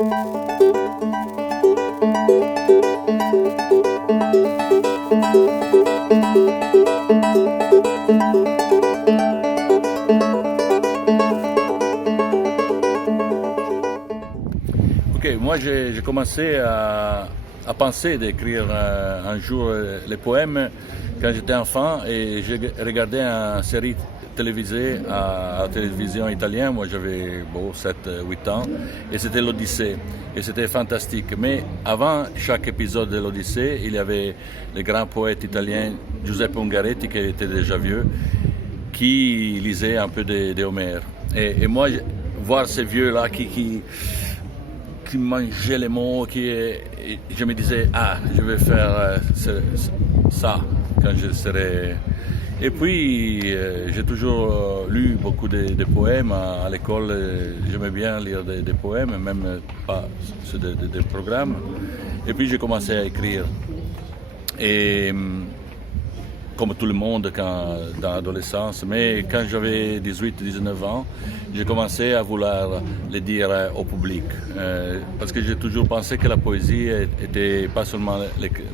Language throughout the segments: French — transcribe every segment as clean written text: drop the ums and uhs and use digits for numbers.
Ok, moi j'ai commencé à penser d'écrire un jour les poèmes quand j'étais enfant et j'ai regardé une série télévisée à la télévision italienne. Moi j'avais 7-8 ans et c'était l'Odyssée et c'était fantastique. Mais avant chaque épisode de l'Odyssée, il y avait le grand poète italien Giuseppe Ungaretti qui était déjà vieux, qui lisait un peu de Homère. Et moi, voir ces vieux-là qui mangeaient les mots, je me disais, je vais faire ça quand je serai... Et puis, j'ai toujours lu beaucoup de poèmes à l'école. J'aimais bien lire des poèmes, même pas des programmes. Et puis, j'ai commencé à écrire. Et comme tout le monde dans l'adolescence, mais quand j'avais 18-19 ans, j'ai commencé à vouloir le dire au public. Parce que j'ai toujours pensé que la poésie était pas seulement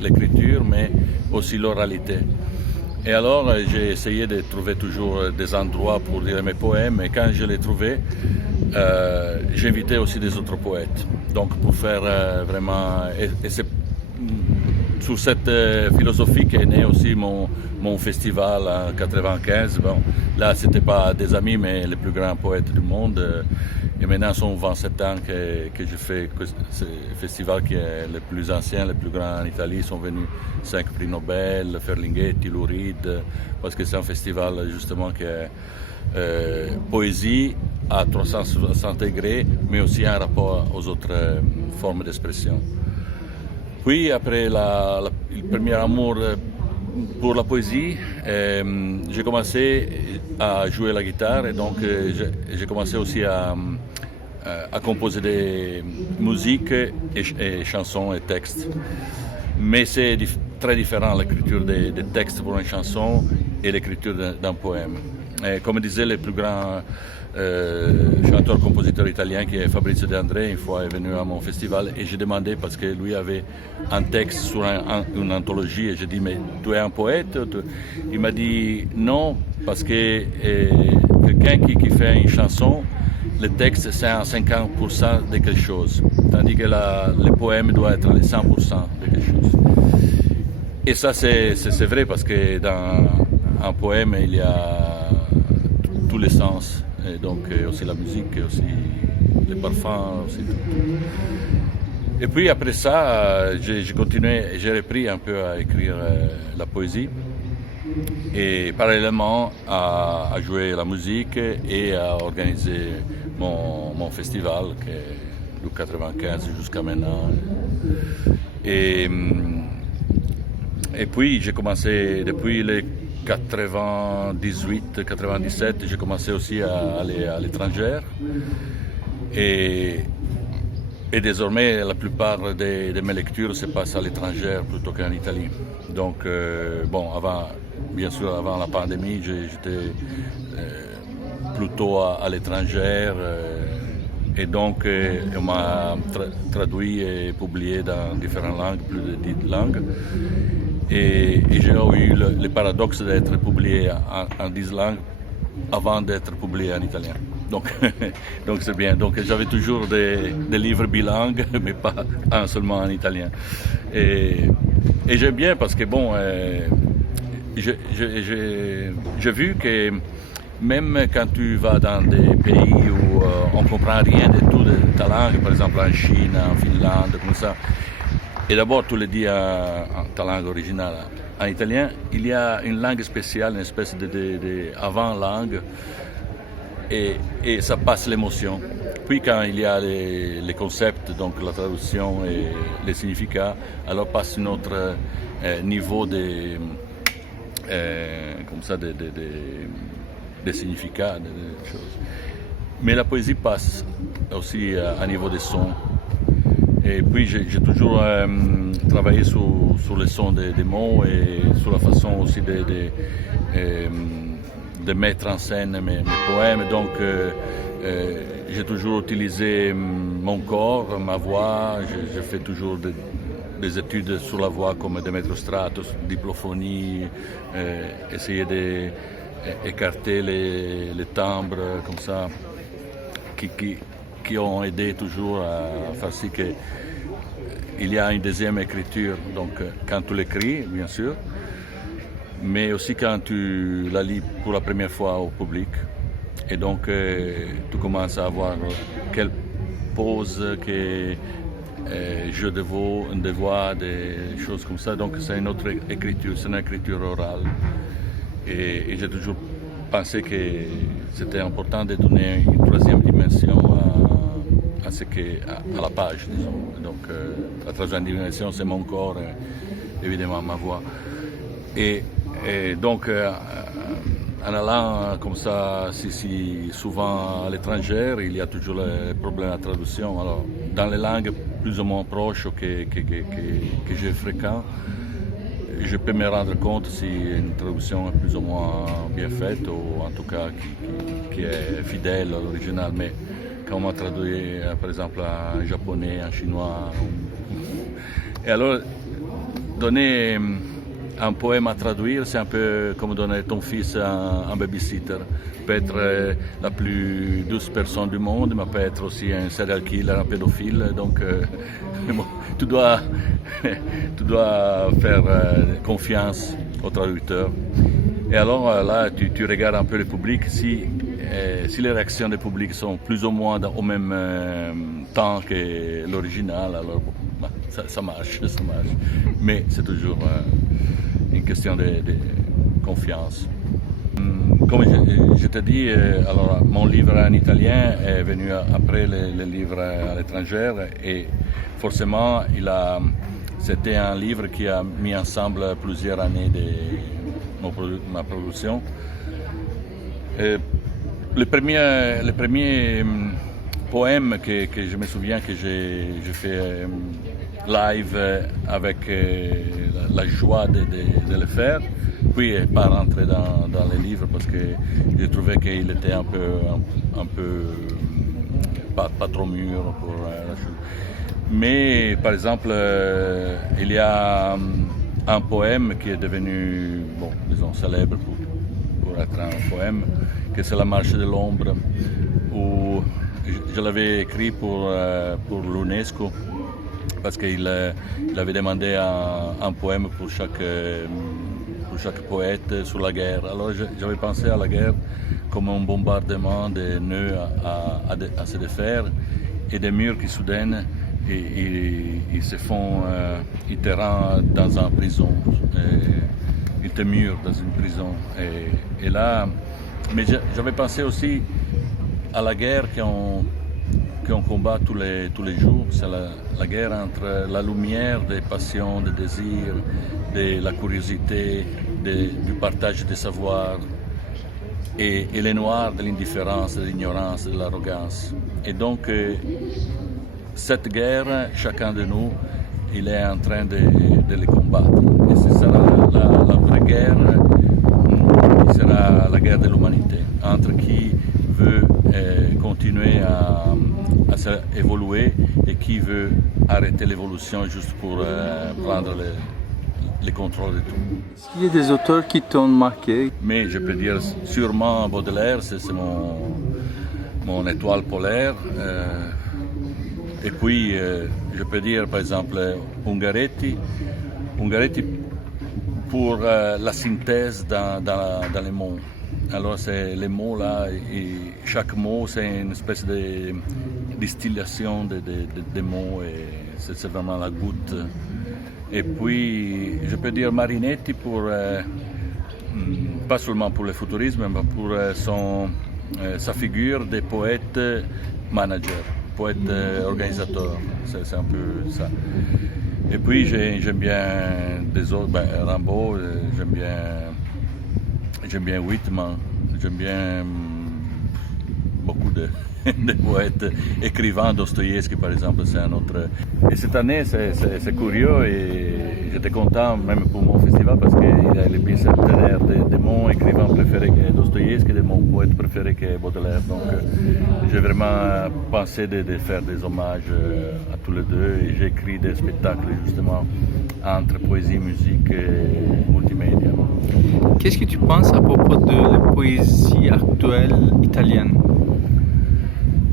l'écriture, mais aussi l'oralité. Et alors, j'ai essayé de trouver toujours des endroits pour dire mes poèmes. Et quand je les trouvais, j'invitais aussi des autres poètes. Donc, pour faire vraiment... Et c'est sur cette philosophie qu'est né aussi mon festival en 95. Bon, là, c'était pas des amis, mais les plus grands poètes du monde. Et maintenant, ça fait 27 ans que je fais ce festival qui est le plus ancien, le plus grand en Italie. Ils sont venus 5 prix Nobel, Ferlinghetti, Louride, parce que c'est un festival justement qui est poésie à 360 degrés, mais aussi en rapport aux autres formes d'expression. Puis, après le premier amour pour la poésie, j'ai commencé à jouer la guitare et donc j'ai commencé aussi à composer des musiques et chansons et textes. Mais c'est très différent l'écriture des textes pour une chanson et l'écriture d'un poème. Et comme disait le plus grand chanteur-compositeur italien qui est Fabrizio De André, une fois est venu à mon festival et j'ai demandé parce que lui avait un texte sur une anthologie et j'ai dit mais tu es un poète? Il m'a dit non parce que quelqu'un qui fait une chanson, le texte c'est un 50% de quelque chose, tandis que le poème doit être le 100% de quelque chose. Et ça c'est vrai parce que dans un poème il y a tous les sens. Et donc aussi la musique, aussi les parfums, aussi tout. Et puis après ça, j'ai continué, j'ai repris un peu à écrire la poésie et parallèlement à jouer la musique et à organiser mon festival qui est du 95 jusqu'à maintenant. Et puis j'ai commencé depuis les 98, 97, j'ai commencé aussi à aller à l'étranger. Et désormais, la plupart de mes lectures se passent à l'étranger plutôt qu'en Italie. Donc, bien sûr, avant la pandémie, j'étais plutôt à l'étranger. Et donc, on m'a traduit et publié dans différentes langues, plus de 10 langues. Et j'ai eu le paradoxe d'être publié en 10 langues avant d'être publié en italien. Donc c'est bien. Donc j'avais toujours des livres bilingues, mais pas seulement en italien. Et j'aime bien parce que j'ai vu que même quand tu vas dans des pays où on ne comprend rien de tout de ta langue, par exemple en Chine, en Finlande, comme ça, et d'abord, tu le dis en ta langue originale. En italien, il y a une langue spéciale, une espèce de avant-langue, et ça passe l'émotion. Puis quand il y a les concepts, donc la traduction et les significats, alors passe un autre niveau de significats, de choses. Mais la poésie passe aussi à niveau des sons. Et puis j'ai toujours travaillé sur le son des mots et sur la façon aussi de mettre en scène mes poèmes. Donc j'ai toujours utilisé mon corps, ma voix. Je fais toujours des études sur la voix comme Demetrio Stratos, diplophonie, essayer d'écarter les timbres comme ça, qui ont aidé toujours à faire si que il y a une deuxième écriture, donc quand tu l'écris, bien sûr, mais aussi quand tu la lis pour la première fois au public. Et donc tu commences à avoir quelle pose, quel jeu de voix, des choses comme ça. Donc c'est une autre écriture, c'est une écriture orale. Et j'ai toujours pensé que c'était important de donner une troisième dimension à la page, disons. Donc la troisième dimension, c'est mon corps, évidemment ma voix. Et donc en allant comme ça, si souvent à l'étranger, il y a toujours les problèmes de traduction. Alors dans les langues plus ou moins proches que je fréquente, je peux me rendre compte si une traduction est plus ou moins bien faite ou en tout cas qui est fidèle à l'original. Mais quand on m'a traduit par exemple en japonais, en chinois, et alors donner un poème à traduire, c'est un peu comme donner ton fils à un babysitter. Peut être la plus douce personne du monde, mais peut être aussi un serial killer, un pédophile. Donc bon, tu dois faire confiance au traducteur. Et alors là, tu regardes un peu le public. Si les réactions du public sont plus ou moins au même temps que l'original, alors bon, ça marche. Mais c'est toujours une question de confiance. Comme je te dis, alors, mon livre en italien est venu après le livre à l'étranger et forcément c'était un livre qui a mis ensemble plusieurs années de ma production. Le premier poème que je me souviens que j'ai fait live avec la joie de le faire, puis pas rentrer dans les livres parce que j'ai trouvé qu'il était un peu pas trop mûr pour la chose. Mais par exemple, il y a un poème qui est devenu, bon, disons, célèbre pour être un poème, que c'est La Marche de l'Ombre, où je l'avais écrit pour l'UNESCO, parce qu'il avait demandé un poème pour chaque poète sur la guerre. Alors j'avais pensé à la guerre comme un bombardement de nœuds à se défaire et des murs qui soudain ils se font, ils te rendent dans une prison, ils te murent dans une prison. Et là, mais j'avais pensé aussi à la guerre qu'on combat tous les jours. C'est la guerre entre la lumière des passions, des désirs, de la curiosité, du partage des savoirs et les noirs de l'indifférence, de l'ignorance, de l'arrogance. Et donc, cette guerre, chacun de nous, il est en train de les combattre. Et ce sera la vraie guerre, ce sera la guerre de l'humanité, entre qui veut continuer à évoluer et qui veut arrêter l'évolution juste pour prendre le contrôle de tout. Est-ce qu'il y a des auteurs qui t'ont marqué? Mais je peux dire sûrement Baudelaire, c'est mon étoile polaire. Et puis je peux dire par exemple Ungaretti pour la synthèse dans les mots. Alors c'est les mots là, et chaque mot c'est une espèce de distillation des mots et c'est vraiment la goutte. Et puis je peux dire Marinetti pour pas seulement pour le futurisme, mais pour sa figure de poète manager, poète organisateur, c'est un peu ça. Et puis j'aime bien des autres, Rimbaud, j'aime bien Whitman, j'aime bien beaucoup de, de poètes écrivains. Dostoïevski, par exemple, c'est un autre. Et cette année, c'est curieux et j'étais content, même pour mon festival, parce qu'il est le bicentenaire de mon écrivain préféré qui est Dostoïevski et de mon poète préféré qui est Baudelaire. Donc, j'ai vraiment pensé de faire des hommages à tous les deux et j'ai écrit des spectacles justement entre poésie, musique et multimédia. Qu'est-ce que tu penses à propos de la poésie actuelle italienne?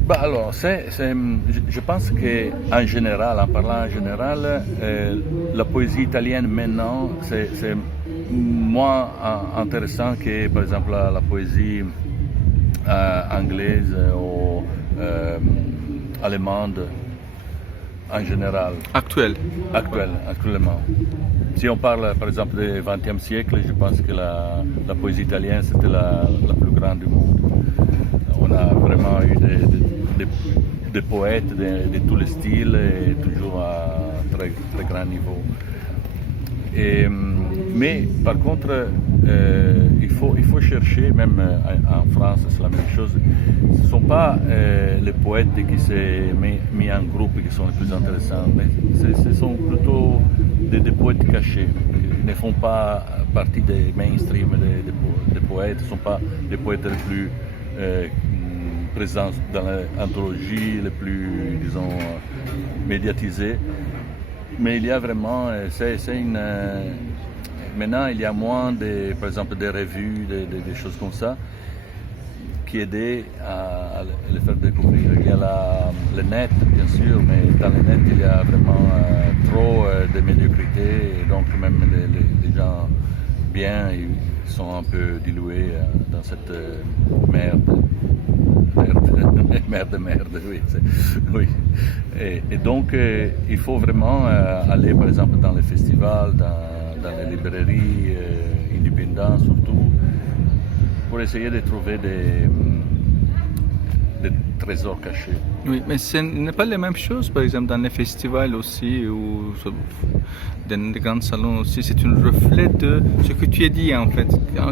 Bah alors, je pense qu'en général, en parlant en général, la poésie italienne maintenant, c'est moins intéressant que par exemple la poésie anglaise ou allemande en général. Actuellement. Si on parle par exemple du XXe siècle, je pense que la poésie italienne c'était la plus grande du monde. On a vraiment eu des poètes de tous les styles et toujours à très, très grand niveau. Mais par contre, il faut chercher, même en France c'est la même chose, ce ne sont pas les poètes qui sont mis en groupe qui sont les plus intéressants, mais ce sont plutôt des poètes cachés. Ils ne font pas partie des mainstream des poètes, ce ne sont pas les poètes les plus présents dans l'anthologie, les plus, disons, médiatisés. Mais il y a vraiment, maintenant il y a moins, par exemple, des revues, des choses comme ça, qui aident à les faire découvrir. Il y a le net, bien sûr, mais dans le net, il y a vraiment trop de médiocrité, et donc même les gens bien, ils sont un peu dilués dans cette merde, oui. Oui. Et donc, il faut vraiment aller, par exemple, dans les festivals, dans les librairies indépendantes surtout, pour essayer de trouver des trésors cachés. Oui, mais ce n'est pas la même chose, par exemple, dans les festivals aussi, ou dans les grands salons aussi. C'est un reflet de ce que tu as dit, en fait.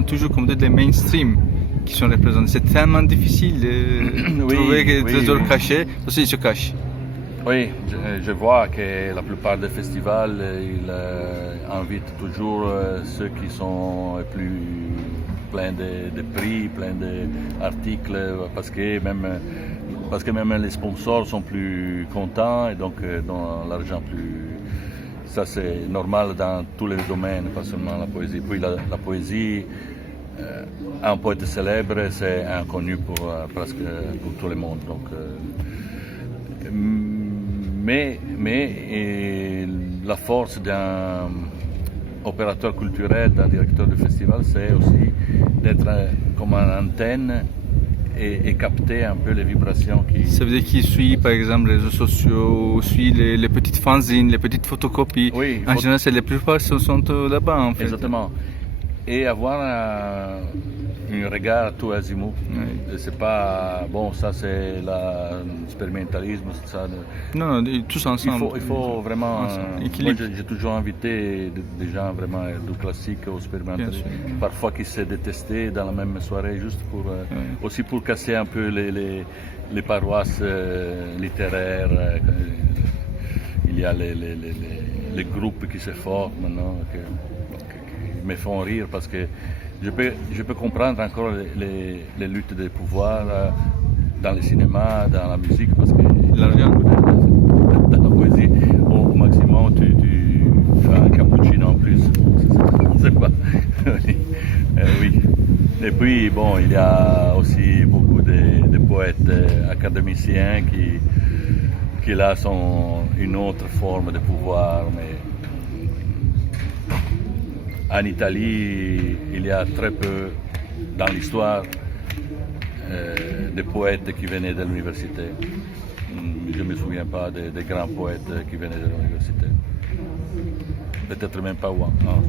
Toujours comme des mainstream qui sont représentés. C'est tellement difficile de trouver des trésors cachés, parce qu'ils se cachent. Oui, je vois que la plupart des festivals, ils invitent toujours ceux qui sont plus pleins de prix, pleins d'articles, parce que même les sponsors sont plus contents et donc donnent l'argent plus. Ça c'est normal dans tous les domaines, pas seulement la poésie. Puis la poésie, un poète célèbre, c'est inconnu pour presque pour tout le monde. Donc, mais la force d'un opérateur culturel, d'un directeur de festival, c'est aussi d'être comme une antenne et capter un peu les vibrations qui... Ça veut dire qu'il suit par exemple les réseaux sociaux, suit les petites fanzines, les petites photocopies. Oui, en général, la plupart sont là-bas en fait. Exactement. Et avoir un regard tout azimut. Oui. C'est pas bon, ça c'est l'expérimentalisme, ça. Non, tous ensemble. Il faut vraiment. Moi, j'ai toujours invité des gens vraiment du classique au expérimentalisme. Parfois qui s'est détesté dans la même soirée, juste pour aussi pour casser un peu les paroisses littéraires. Il y a les groupes qui se forment maintenant. Me font rire parce que je peux comprendre encore les luttes de pouvoir dans le cinéma, dans la musique, parce que l'argent dans la poésie, au maximum tu fais un cappuccino en plus. C'est pas. Oui. Et puis bon, il y a aussi beaucoup de poètes académiciens qui là sont une autre forme de pouvoir, mais en Italie, il y a très peu dans l'histoire de poètes qui venaient de l'université. Je ne me souviens pas des grands poètes qui venaient de l'université. Peut-être même pas non.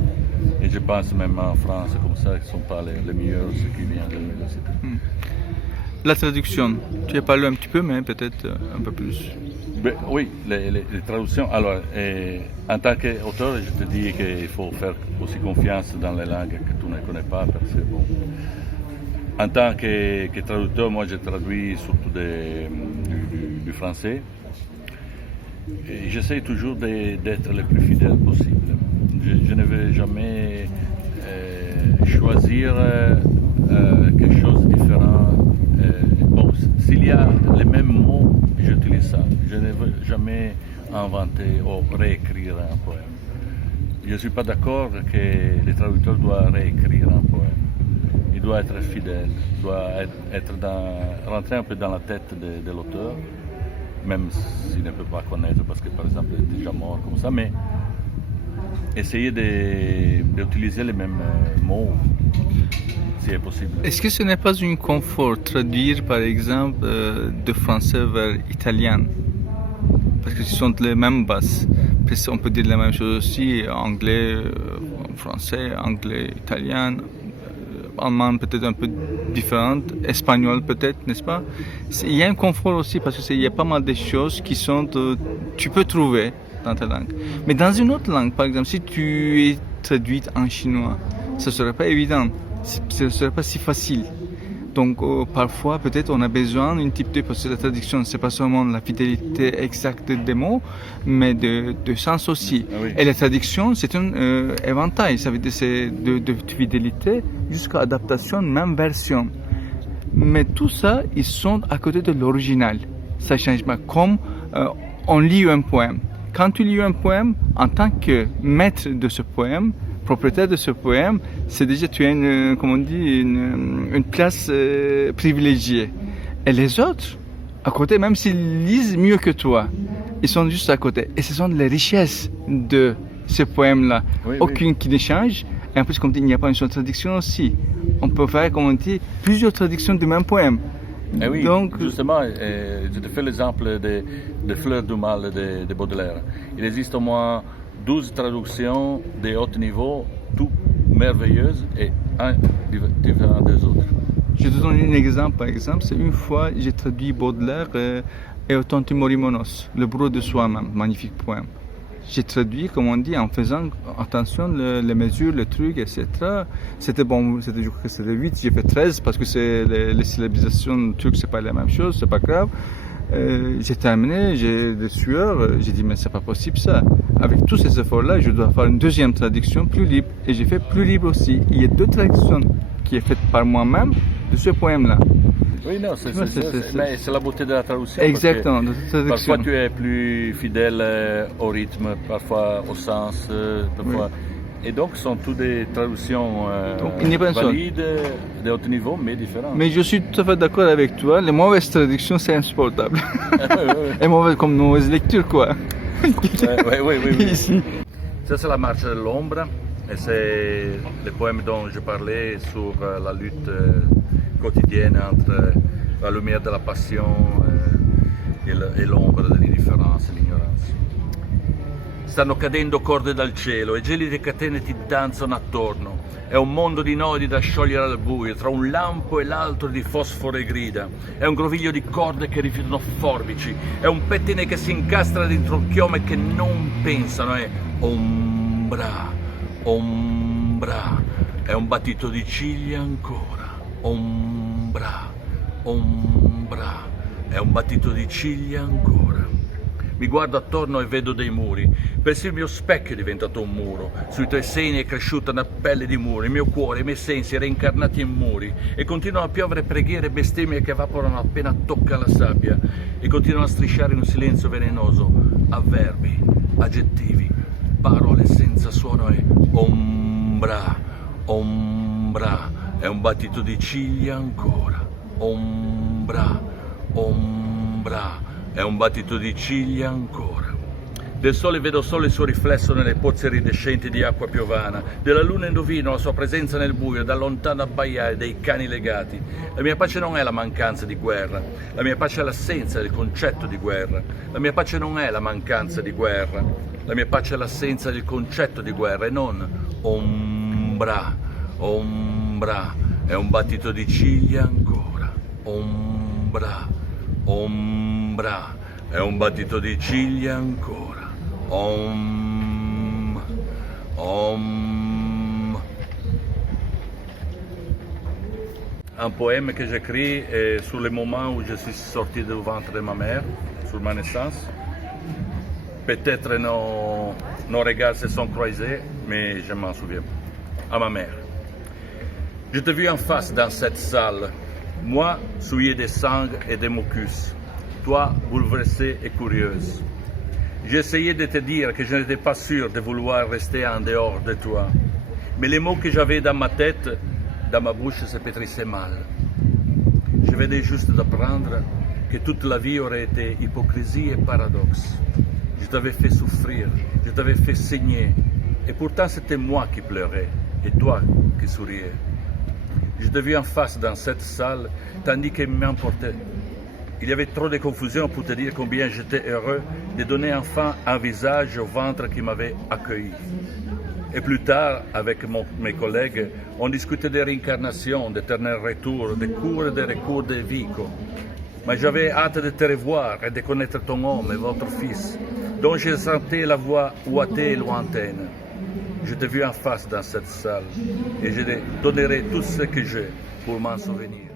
Et je pense même en France, comme ça, qu'ils ne sont pas les meilleurs, ceux qui viennent de l'université. La traduction, tu as parlé un petit peu, mais peut-être un peu plus. Oui, les traductions. Alors, en tant qu'auteur, je te dis qu'il faut faire aussi confiance dans les langues que tu ne connais pas, parce que bon, En tant que traducteur, moi j'ai traduit surtout du français. Et j'essaie toujours d'être le plus fidèle possible. Je ne vais jamais choisir quelque chose de différent. Bon, s'il y a les mêmes mots, j'utilise ça. Je ne veux jamais inventer ou réécrire un poème. Je ne suis pas d'accord que le traducteur doit réécrire un poème. Il doit être fidèle, doit rentrer un peu dans la tête de l'auteur, même s'il ne peut pas connaître parce que par exemple il est déjà mort comme ça, mais essayer d'utiliser les mêmes mots si est possible. Est-ce que ce n'est pas un confort traduire par exemple de français vers italien? Parce que ce sont les mêmes bases. Après, on peut dire la même chose aussi, anglais, français, anglais, italien, allemand peut-être un peu différente, espagnol peut-être, n'est-ce pas? Il y a un confort aussi parce qu'il y a pas mal de choses qui sont, tu peux trouver dans ta langue. Mais dans une autre langue, par exemple, si tu es traduite en chinois, ce ne serait pas évident, ce ne serait pas si facile. Donc parfois peut-être on a besoin d'un type de, parce que la traduction c'est pas seulement la fidélité exacte des mots, mais de sens aussi. Ah oui. Et la traduction c'est un éventail, ça veut dire c'est de fidélité jusqu'à adaptation, même version. Mais tout ça, ils sont à côté de l'original. Ça change pas. Comme on lit un poème. Quand tu lis un poème, en tant que maître de ce poème, propriétaire de ce poème, c'est déjà tu as une place privilégiée. Et les autres, à côté, même s'ils lisent mieux que toi, ils sont juste à côté. Et ce sont les richesses de ce poème-là. Oui, aucune oui. qui ne change. Et en plus, comme il n'y a pas une seule traduction aussi. On peut faire, comme on dit, plusieurs traductions du même poème. Eh oui, Donc, justement, je te fais l'exemple de Fleurs du Mal de Baudelaire. Il existe au moins 12 traductions de haut niveau, toutes merveilleuses et différentes des autres. je te donne un exemple. Par exemple, c'est une fois, j'ai traduit Baudelaire et Autant Timorimonos, Le bruit de soi-même, magnifique poème. J'ai traduit, comme on dit, en faisant attention les mesures, les trucs, etc. C'était bon, je crois que c'était 8, j'ai fait 13 parce que c'est les syllabisations turques, c'est pas la même chose, c'est pas grave. J'ai terminé, j'ai des sueurs, j'ai dit mais c'est pas possible ça. Avec tous ces efforts-là, je dois faire une deuxième traduction plus libre et j'ai fait plus libre aussi. Il y a 2 traductions qui sont faites par moi-même de ce poème-là. Oui, non, mais c'est la beauté de la traduction. Exactement, de la traduction. Parfois tu es plus fidèle au rythme, parfois au sens, parfois. Oui. Et donc ce sont toutes des traductions valides, de haut niveau, mais différentes. Mais je suis tout à fait d'accord avec toi, les mauvaises traductions c'est insupportable. Et mauvaise lecture quoi. Oui. Ça c'est la marche de l'ombre, et c'est le poème dont je parlais sur la lutte quotidienne entre la lumière de la passion e l'ombra dell'indifferenza e l'ignoranza. Stanno cadendo corde dal cielo e gelide catene ti danzano attorno. È un mondo di nodi da sciogliere al buio, tra un lampo e l'altro di fosforo e grida. È un groviglio di corde che rifiutano forbici. È un pettine che si incastra dentro un chiome che non pensano. È ombra, ombra. È un battito di ciglia ancora. Ombra, ombra, è un battito di ciglia ancora. Mi guardo attorno e vedo dei muri, persino il mio specchio è diventato un muro, sui tuoi seni è cresciuta una pelle di muri, il mio cuore, i miei sensi reincarnati in muri, e continuano a piovere preghiere e bestemmie che evaporano appena tocca la sabbia, e continuano a strisciare in un silenzio velenoso avverbi, aggettivi, parole senza suono e ombra, ombra. È un battito di ciglia ancora, ombra, ombra, è un battito di ciglia ancora. Del sole vedo solo il suo riflesso nelle pozze iridescenti di acqua piovana, della luna indovino la sua presenza nel buio, da lontano abbaiare dei cani legati. La mia pace non è la mancanza di guerra, la mia pace è l'assenza del concetto di guerra. La mia pace non è la mancanza di guerra, la mia pace è l'assenza del concetto di guerra e non ombra, ombra, è un battito di ciglia ancora, ombra, ombra, è un battito di ciglia ancora, om, om. un poème que j'écris sur le moment où je suis sorti du ventre de ma mère, sur ma naissance. Peut-être nos regards se sont croisés, mais je m'en souviens. À ma mère. Je t'ai vu en face dans cette salle, moi souillé de sang et de mucus, toi bouleversée et curieuse. J'ai essayé de te dire que je n'étais pas sûr de vouloir rester en dehors de toi, mais les mots que j'avais dans ma tête, dans ma bouche, se pétrissaient mal. Je venais juste d'apprendre que toute la vie aurait été hypocrisie et paradoxe. Je t'avais fait souffrir, je t'avais fait saigner, et pourtant c'était moi qui pleurais, et toi qui souriais. Je t'ai vu en face dans cette salle, tandis que m'importait. Il y avait trop de confusion pour te dire combien j'étais heureux de donner enfin un visage au ventre qui m'avait accueilli. Et plus tard, avec mes collègues, on discutait des réincarnations, d'éternels retours, des cours et des recours de Vico. Mais j'avais hâte de te revoir et de connaître ton homme et votre fils, dont je sentais la voix ouatée et lointaine. Je t'ai vu en face dans cette salle et je te donnerai tout ce que j'ai pour m'en souvenir.